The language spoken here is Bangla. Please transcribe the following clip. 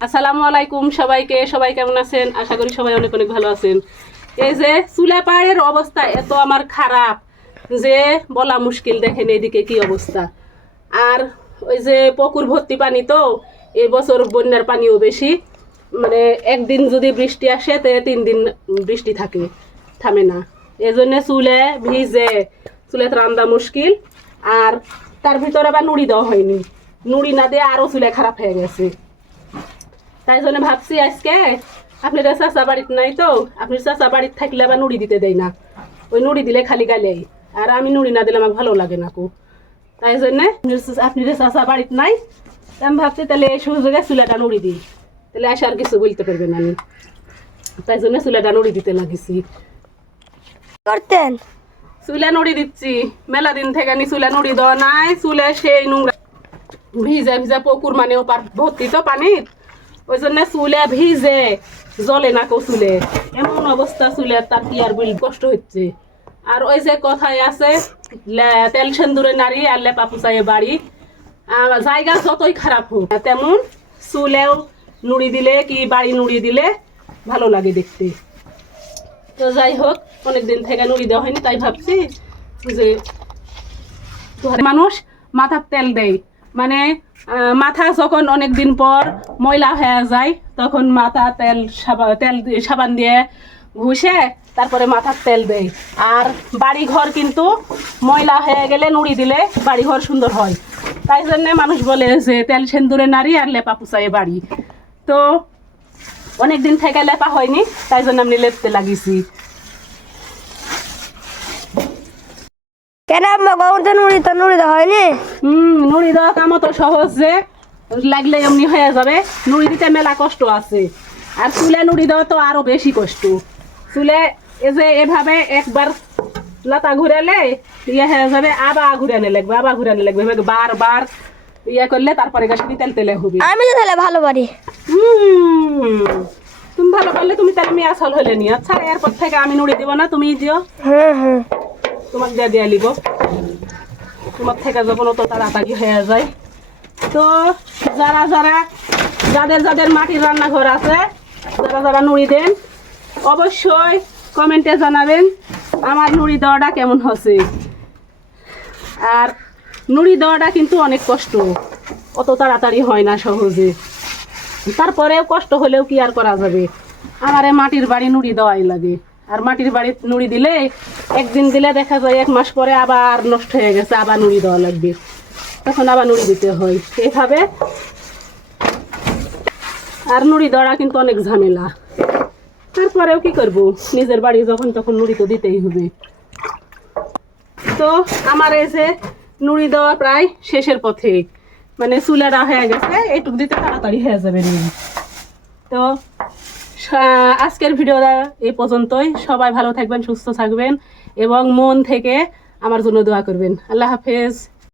আসসালামু আলাইকুম সবাইকে, সবাই কেমন আছেন? আশা করি সবাই অনেক অনেক ভালো আছেন। এই যে চুলা পাহাড়ের অবস্থা এত আমার খারাপ যে বলা মুশকিল দেখেন এদিকে কি অবস্থা। আর ওই যে পুকুর ভর্তি পানি তো এবছর বন্যার পানিও বেশি। মানে একদিন যদি বৃষ্টি আসে, তে তিন দিন বৃষ্টি থাকে, থামে না। এই জন্য চুলে ভিজে, চুলে রান্দা মুশকিল। আর তার ভিতরে আবার নুড়ি দেওয়া হয়নি। নুড়ি না দিয়ে আরও চুলে খারাপ হয়ে গেছে। তাই জন্য ভাবছি আজকে আপনার চাষা বাড়িতে নাই তো আপনি চাষা বাড়িতে থাকলে আবার নুড়ি দিতে দেয় না। ওই নুড়ি দিলে খালি গালে। আর আমি নুড়ি না দিলে আমার ভালো লাগে না কো। তাই জন্য আপনি চাষা বাড়িতে নাই আমি ভাবছি তাহলে এই সুযোগে চুলাটা নুড়ি দিই। তাহলে আসে আর কিছু বলতে পারবেন আমি তাই জন্য চুলাটা নুড়ি দিতে লাগিছি। করতেন? চুলে নুড়ি দিচ্ছি। মেলা দিন থেকে আমি চুলে নুড়ি দেওয়া নাই চুলে সেই নোংরা ভিজে ভিজে পুকুর মানে ওপার ভর্তি তো পানির। ওই জন্য চুলে ভিজে, জলে না কো চুলে এমন অবস্থা চুলে তার কি আর বলি, কষ্ট হচ্ছে। আর ওই যে কথায় আছে তেল সেন্দুরে নারী আর লেপা পুচাই বাড়ি। জায়গা যতই খারাপ হোক, তেমন চুলেও নুড়ি দিলে কি বাড়ি নুড়ি দিলে ভালো লাগে দেখতে। তো যাই হোক, অনেকদিন থেকে নুড়ি দেওয়া হয়নি, তাই ভাবছি যে মানুষ মাথার তেল দেয়। মানে মাথা যখন অনেক দিন পর ময়লা হয়ে যায়, তখন মাথা তেল তেল সাবান দিয়ে ঘুষে তারপরে মাথার তেল দেয়। আর বাড়ি ঘর কিন্তু ময়লা হয়ে গেলে নুড়ি দিলে বাড়ি ঘর সুন্দর হয়। তাই জন্য মানুষ বলে যে, তেল সেন্দুরে নারী আর লেপা পুচায়ে বাড়ি। তো অনেক দিন থেকে লেপা হয়নি, তাই জন্য আমি লেপতে লাগিয়েছি। কেন আম্মা গরম তো নুড়ি তো নুড়ি তো হয়নি? হুম নুড়ি দেওয়া কামও তো সহজ যে। লাগলে এমনি হয়ে যাবে। নুড়ি দিতে মেলা কষ্ট আছে। আর চুলে নুড়ি দেওয়া তো আরও বেশি কষ্ট। চুলে এই যে এভাবে একবার লতা ঘুরালে ইয়ে হয়ে যাবে আবার ঘুরানে লাগবে আবার ঘুরানে লাগবে। বারবার ইয়ে করলে তারপরে গাছ তেল তেলে হবে। আমি তো তাহলে ভালো পারি। হুম তুমি ভালো করলে তুমি তাহলে মেয়ে আসল হলে নি আচ্ছা এরপর থেকে আমি নুড়ি দিব না তুমি দিও। হুম হুম তোমাকে দিয়ে দিয়ে লিব। তোমার থেকে যখন অত তাড়াতাড়ি হয়ে যায়। তো যারা যারা যাদের যাদের মাটির রান্নাঘর আছে, যারা যারা নুড়ি দেন, অবশ্যই কমেন্টে জানাবেন আমার নুড়ি দেওয়াটা কেমন হচ্ছে আর নুড়ি দেওয়াটা কিন্তু অনেক কষ্ট, অত তাড়াতাড়ি হয় না সহজে। তারপরেও কষ্ট হলেও কি আর করা যাবে? আমার মাটির বাড়ি নুড়ি দেওয়াই লাগে। আর মাটির বাড়ি নুড়ি দিলে একদিন দিলে দেখা যায় এক মাস পরে আবার নষ্ট হয়ে গেছে, আবার নুড়ি দেওয়া লাগবে। তখন আবার নুড়ি দিতে হয়। এভাবে আর নুড়ি দেওয়া কিন্তু অনেক ঝামেলা। তারপরেও কি করব? নিজের বাড়ি যখন তখন নুড়ি তো দিতেই হবে। তো আমার এই যে নুড়ি দেওয়া প্রায় শেষের পথে। মানে চুলাটা হয়ে গেছে, এইটুকু দিতে তাড়াতাড়ি হয়ে যাবে নুড়ি। তো আজকের ভিডিওটা এই পর্যন্তই। সবাই ভালো থাকবেন, সুস্থ থাকবেন এবং মন থেকে আমার জন্য দোয়া করবেন। আল্লাহ হাফেজ।